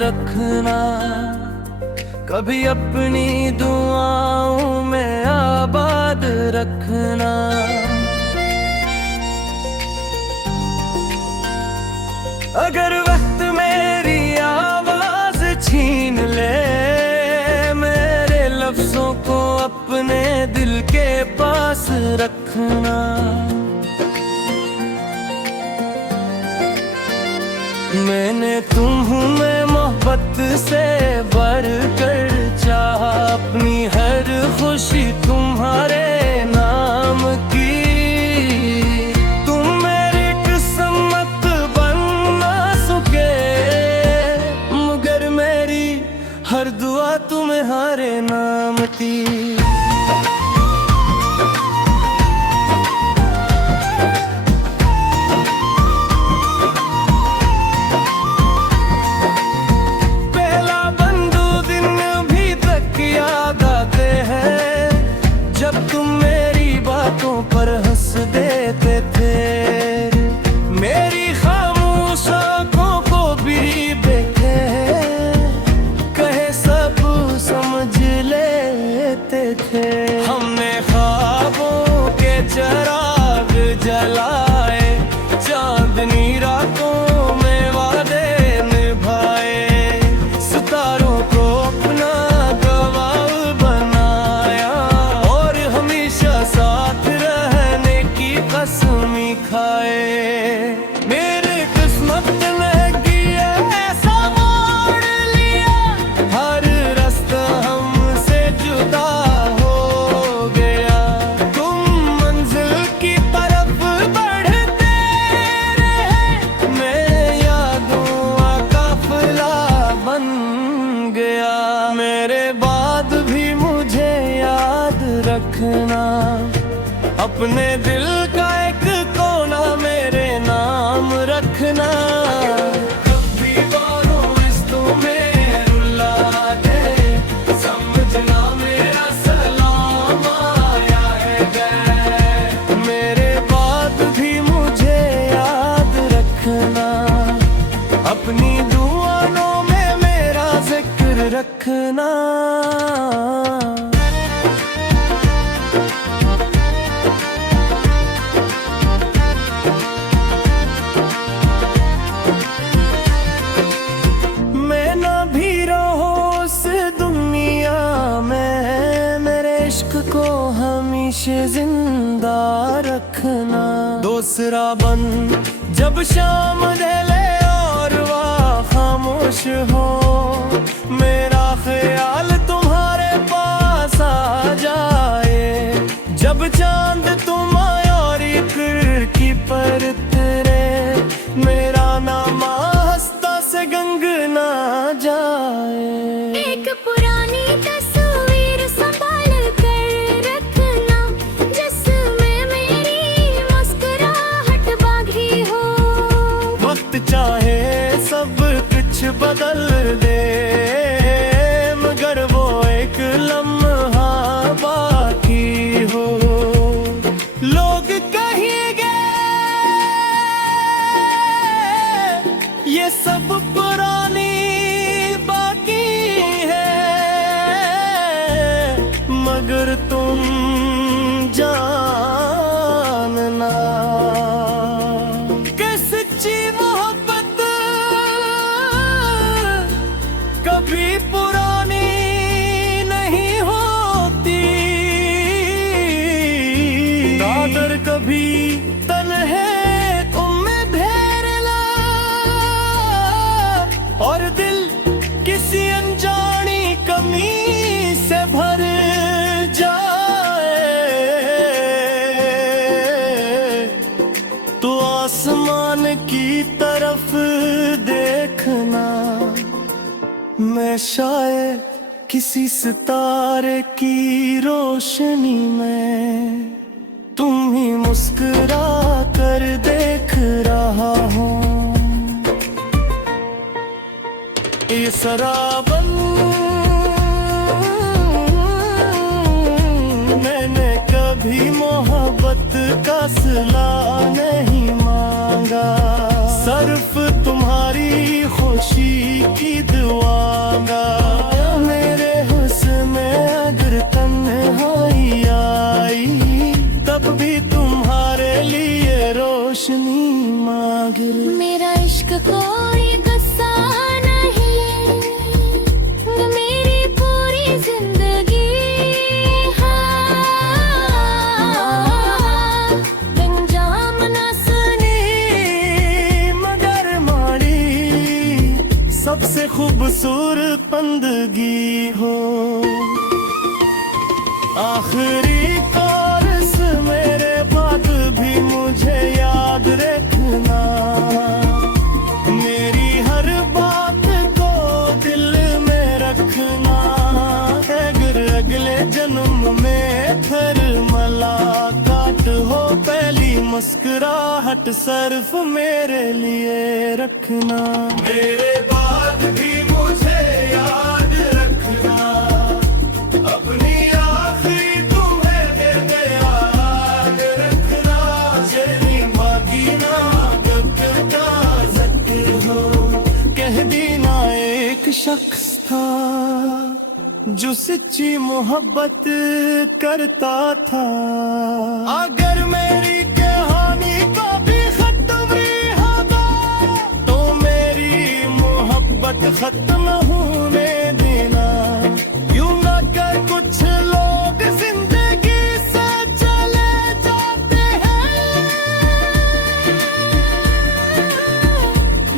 रखना, कभी अपनी दुआओं में आबाद रखना। अगर वक्त मेरी आवाज छीन ले, मेरे लफ्जों को अपने दिल के पास रखना। मैंने तुम्हें मोहब्बत से बढ़कर चाहा, अपनी हर खुशी तुम्हारे नाम की। तुम मेरी किस्मत बन ना सके, मगर मेरी हर दुआ तुम्हारे नाम की। पर हंस देते थे, मेरी खामोश आँखों को भी देखे, कहे सब समझ लेते थे। हमने ख्वाबों के चिराग जलाए, चांदनी रातों में वादे निभाए, सितारों को अपना गवाह बनाया और हमेशा साथ कसमी खाए। मेरी किस्मत ने किया ऐसा मोड़ लिया, हर रास्ता हमसे जुदा हो गया। तुम मंजिल की तरफ बढ़ते रहे, मैं यादों का काफिला बन गया। मेरे बाद भी मुझे याद रखना, अपने दिल का एक कोना मेरे नाम रखना। कभी बारों तुम्हें रुला दे, समझना मेरा सलाम आया है। मेरे बाद भी मुझे याद रखना, अपनी दुआओं में मेरा जिक्र रखना। को हमेशा जिंदा रखना, दूसरा बन जब शाम ढले और वह खामोश हो, मेरा ख्याल तुम्हारे पास आ जाए। जब चांद तुम और खिड़की पर तेरे, मेरा नाम हंसता से गंग ना जाए। एक पुरानी तस्वीर संभाल कर रखना, जिसमें मेरी मुस्कुराहट बाकी हो। वक्त चाहे सब कुछ बदल दे, मगर वो एक लम्हा बाकी हो। लोग कहेंगे ये सब पुरानी बाकी है, मगर तुम जानना कि सच्ची मोहब्बत कभी पुरानी नहीं होती। दादर कभी तन्हे उम्मीद ढेरला, और दिल किसी अनजानी कमी से भर जाए, तो आसमान की तरफ देखना। मैं शायद किसी सितारे की रोशनी में तुम ही मुस्कुरा कर देख रहा हूँ। ये सराबन मैंने कभी मोहब्बत का सिला नहीं मांगा, सिर्फ तुम्हारी खुशी की दुआगा मेरे हुस्न में अगर तन्हाई आई तब भी तुम्हारे लिए रोशनी मांग रही। मेरा इश्क कोई गुस्सा नहीं, मेरी पूरी जिंदगी अंजाम न सुनी मगर माड़ी सबसे खूबसूरत बंदगी हो। आखिरी कोरस मेरे बाद भी मुझे याद रखना, मेरी हर बात को दिल में रखना। अगर अगले जन्म में फिर मुलाकात हो पहली मुस्कुराहट सिर्फ मेरे लिए रखना। मेरे बाद भी मुझे याद रखना, अपनी आखिरी तुम्हें देने याद रखना। जेरी मांगीना गगता ज़िक्र हो। कह दीना एक शख्स था जो सच्ची मोहब्बत करता था। अगर मेरी कहानी का भी खत्म होगा तो मेरी मोहब्बत खत्म होने देना। यूं ना कर कुछ लोग जिंदगी से चले जाते हैं,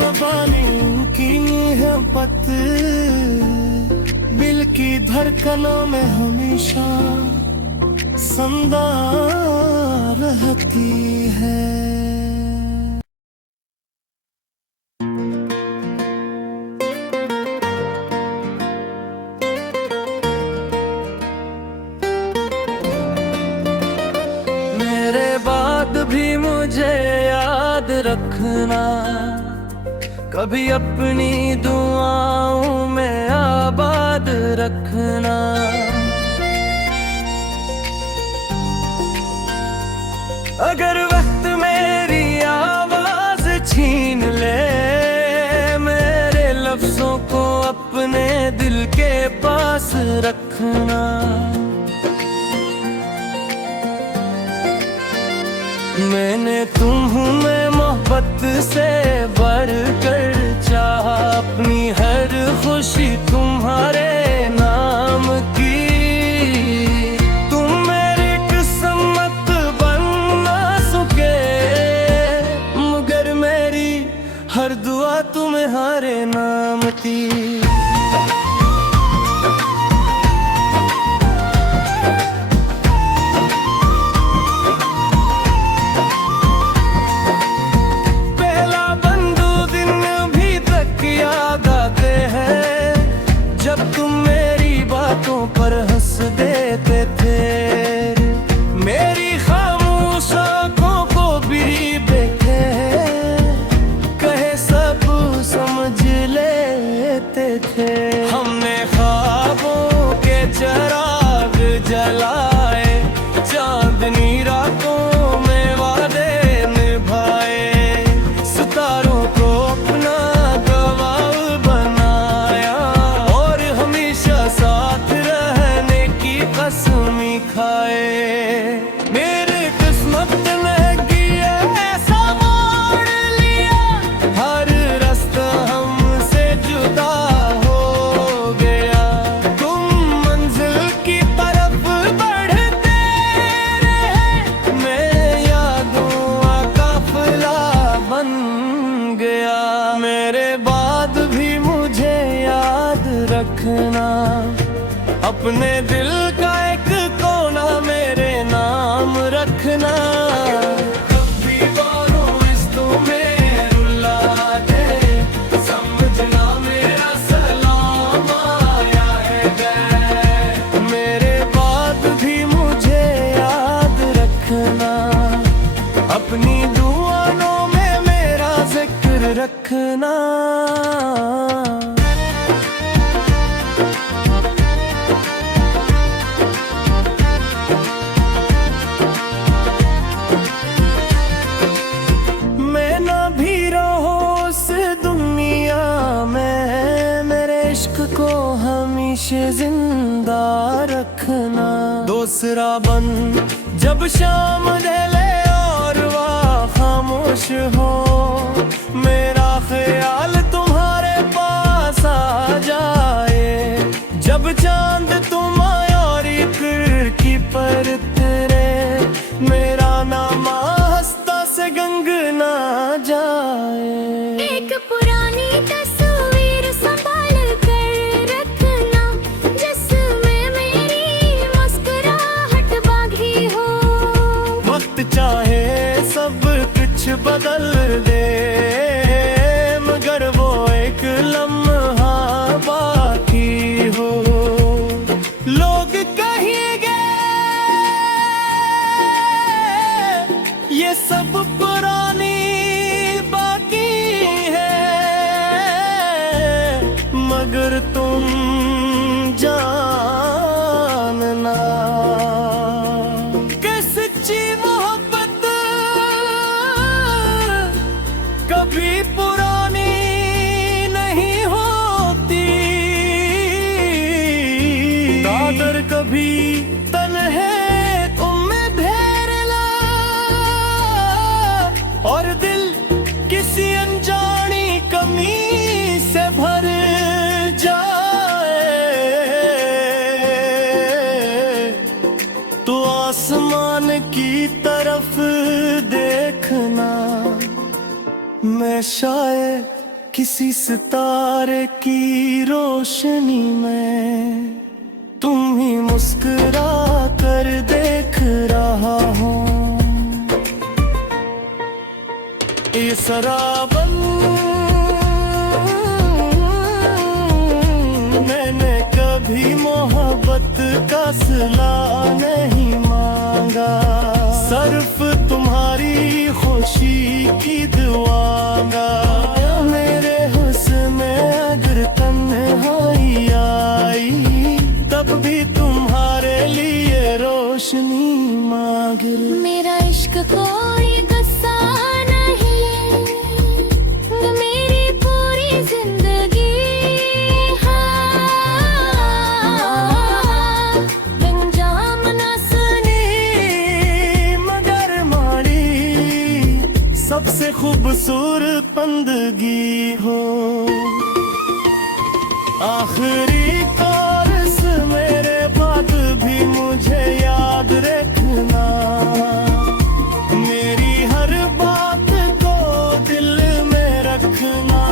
नबानी की मोहब्बत दिल की धड़कनों में हमेशा संदा रहती है। मेरे बाद भी मुझे याद रखना, कभी अपनी दुआओं में आबाद रखना। अगर वक्त मेरी आवाज छीन ले, मेरे लफ्जों को अपने दिल के पास रखना। मैंने तुम्हें मोहब्बत से बढ़कर चाहा, अपनी हर खुशी तुम्हारे नाम की। तुम मेरी किस्मत बन ना सके मगर मेरी हर दुआ तुम्हारे नाम की। पर हंस देते थे, मेरी खामोश आँखों को भी देखे, कहे सब समझ लेते थे। हमने ख्वाबों के चिराग जलाए, चांदनी रातों में वादे निभाए, सितारों को अपना गवाह बनाया और हमेशा साथ कसमी खाए। मेरे किस्मत ने किया ऐसा मोड़ लिया, हर रास्ता हमसे जुदा हो गया। तुम मंजिल की तरफ बढ़ते रहे, मैं यादों का काफिला बन गया। मेरे बाद भी मुझे याद रखना, अपने दिल का एक कोना मेरे नाम रखना। कभी बारों इस तुम्हें रुला दे, समझना मेरा सलाम आया है। मेरे बाद भी मुझे याद रखना, अपनी दुआओं में मेरा जिक्र रखना। मैं इश्क को हमेशा जिंदा रखना। दूसरा बन जब शाम ढले और वह खामोश हो, मेरा ख्याल तुम्हारे पास आ जाए। जब चांद तुम आए और खिड़की पर तेरे, मेरा नाम हंसता से गंगना जाए। एक पुरानी तस्वीर संभाल कर रखना, जिसमें मेरी मुस्कुराहट बागी हो। वक्त चाहे सब कुछ बदल दे, मगर वो एक लम्हा बाकी हो। लोग कहेंगे ये सब पुरानी बाकी है, मगर तुम जानना कि सच्ची मोहब्बत कभी पुरानी नहीं होती। दादर कभी तन्हे उम्मीद ढेरला, और दिल किसी अनजानी कमी से भर जाए। तो आसमान की तरफ देखना, मैं शायद किसी सितारे की रोशनी में तुम ही मुस्कुरा कर देख रहा हूँ। ये सराबन मैंने कभी मोहब्बत का सिला नहीं मांगा, सिर्फ तुम्हारी खुशी की दुआंगा। मेरे हुस्न में अगर तन्हाई आई, तब भी तुम्हारे लिए रोशनी मांगे। मेरा इश्क कोई गुस्सा नहीं, मेरी पूरी जिंदगी अंजाम न सुने, मगर मारी सबसे खूबसूरत बंदगी हो। आखिरी कोरस मेरे बाद भी मुझे याद रखना, मेरी हर बात को दिल में रखना।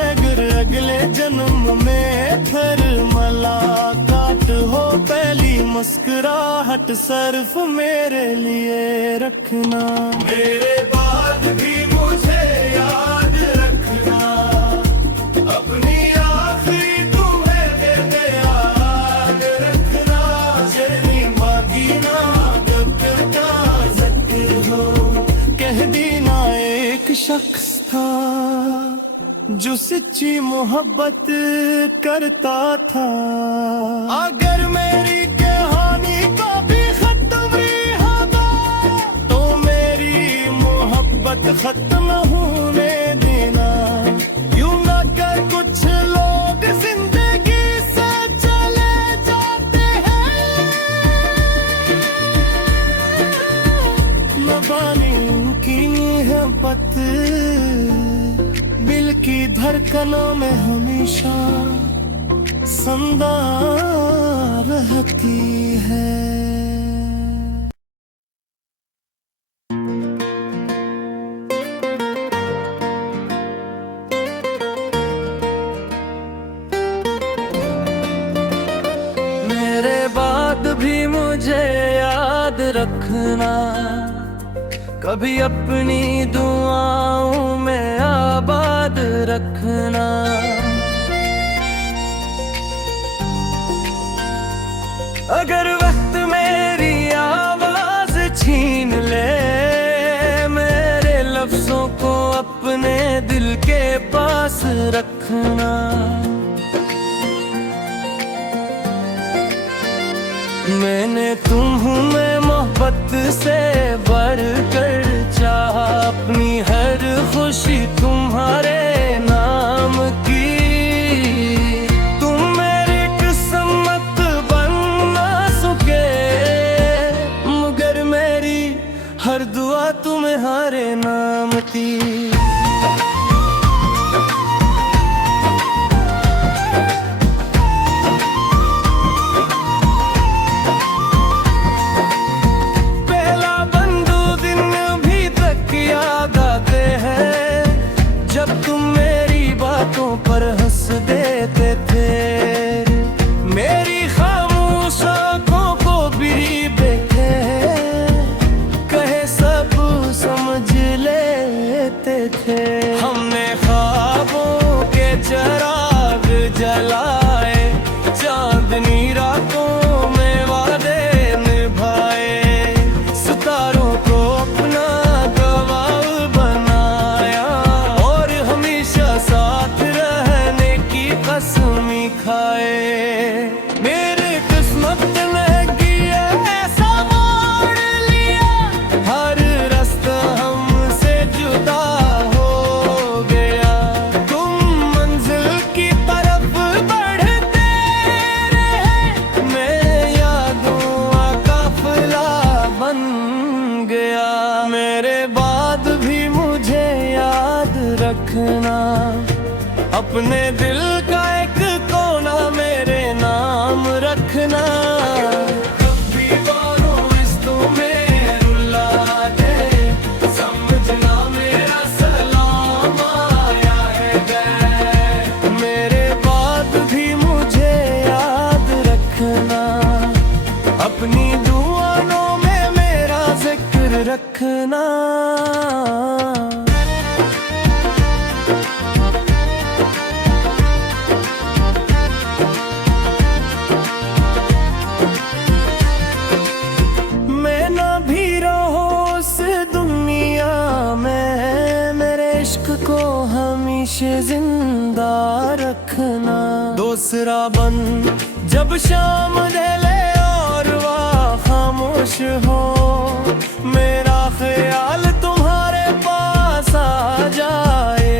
अगर अगले जन्म में फिर मुलाकात हो, पहली मुस्कुराहट सिर्फ मेरे लिए रखना। मेरे बाद भी मुझे याद रखना, अपनी आखिरी तुम्हें देते याद रखना। जल्दी मांगी ना का जिक्र हो, कह देना एक शख्स था जो सच्ची मोहब्बत करता था। अगर मेरी कहानी को भी खत्म होगा, तो मेरी मोहब्बत खत्म होने देना। यूं ना कर कुछ लोग जिंदगी से चले जाते हैं, लबानी की मोहब्बत दिल की धड़कनों में हमेशा संदा रहती है। मेरे बाद भी मुझे याद रखना, कभी अपनी दुआओं में आबाद रखना। अगर वक्त मेरी आवाज छीन ले, मेरे लफ्जों को अपने दिल के पास रखना। मैंने तुम्हें मोहब्बत से बढ़कर चाहा, अपनी हर खुशी तुम्हारे नाम की। कसमी खाए। मेरी किस्मत ने किया ऐसा मोड़ लिया, हर रास्ता हमसे जुदा हो गया। तुम मंजिल की तरफ बढ़ते रहे, मेरे यादों का काफिला बन गया। मेरे बाद भी मुझे याद रखना, अपने दिल का एक कोना मेरे नाम रखना। कभी बारों इस तुम्हें रुला दे, समझना मेरा सलाम आया है। मेरे बाद भी मुझे याद रखना, अपनी दुआओं में मेरा जिक्र रखना। को हमेशा जिंदा रखना। दूसरा बन जब शाम ढले और वह खामोश हो, मेरा ख्याल तुम्हारे पास आ जाए।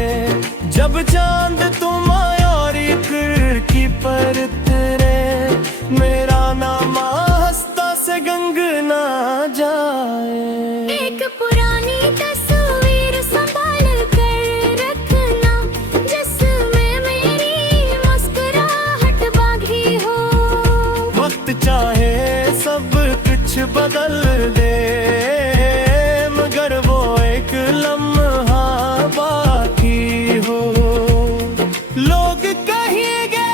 जब चांद तुम और खिड़की पर उतरे, मेरा नाम हंसता से गंगना जाए। एक पुरानी तस्वीर संभाल कर रखना, जिसमें मेरी मुस्कुराहट बागी हो। वक्त चाहे सब कुछ बदल दे, मगर वो एक लम्हा बाकी हो। लोग कहेंगे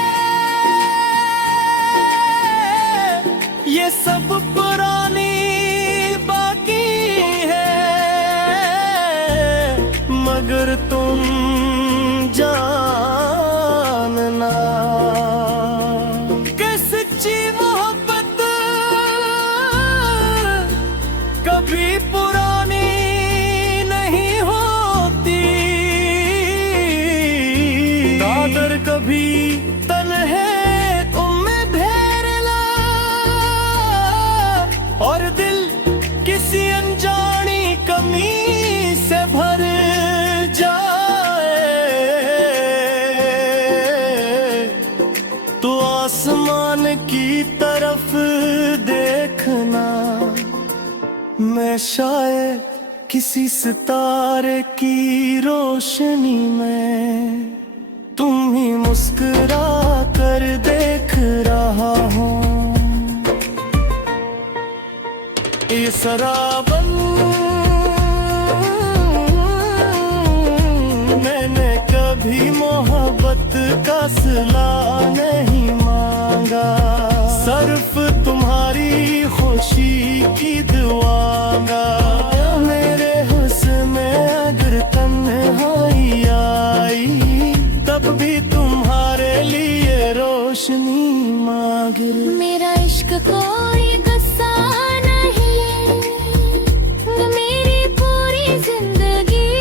ये सब पुरानी बाकी है, मगर तुम जानना कि सच्ची मोहब्बत कभी पुरानी नहीं होती। दादर कभी तन्हे उम्मीद धेरला, और दिल किसी अनजानी कमी से भर जाए, तो आसमान की तरफ देखना। मैं शायद किसी सितारे की रोशनी में तुम्हें मुस्कुरा कर देख रहा हूँ। ये सराबन मैंने कभी मोहब्बत का सिला नहीं मांगा, सिर्फ तुम्हारी खुशी की दुआंगा। मेरे हुस्न में अगर तन्हाई आई, तब भी तुम्हारे लिए रोशनी मांग। मेरा इश्क कोई गुस्सा नहीं, मेरी पूरी जिंदगी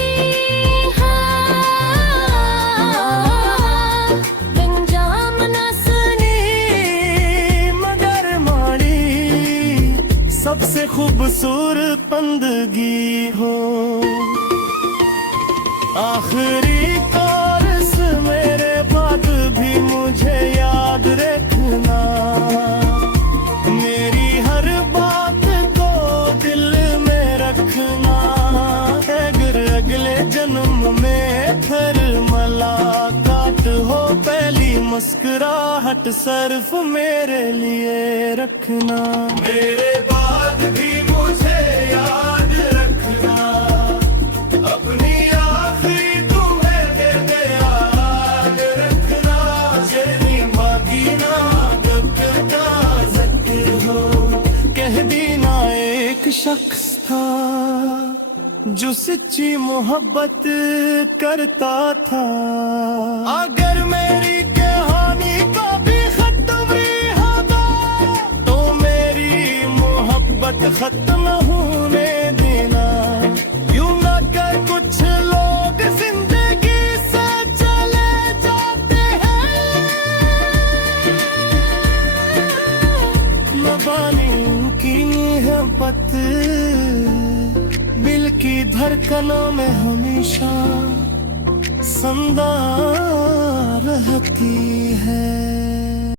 अंजाम न सुने, मगर माड़ी सबसे खूबसूरत बंदगी हो। आखिरी कोरस मेरे बाद भी मुझे याद रखना, मेरी हर बात को दिल में रखना। अगर अगले जन्म में फिर मुलाकात हो, पहली मुस्कुराहट सिर्फ मेरे लिए रखना। मेरे बाद भी मुझे याद रखना, अपनी आखिरी तुम्हें कहते याद रखना। जेनी मांगी ना कब जिक्र हो, कह देना एक शख्स था जो सच्ची मोहब्बत करता था। अगर मेरी कहानी को भी खत्म होगा, तो मेरी मोहब्बत खत्म होने देना। यूं ना कर कुछ लोग जिंदगी से चले जाते हैं, मोहब्बत दिल की धड़कनों में हमेशा जिंदा रहती है।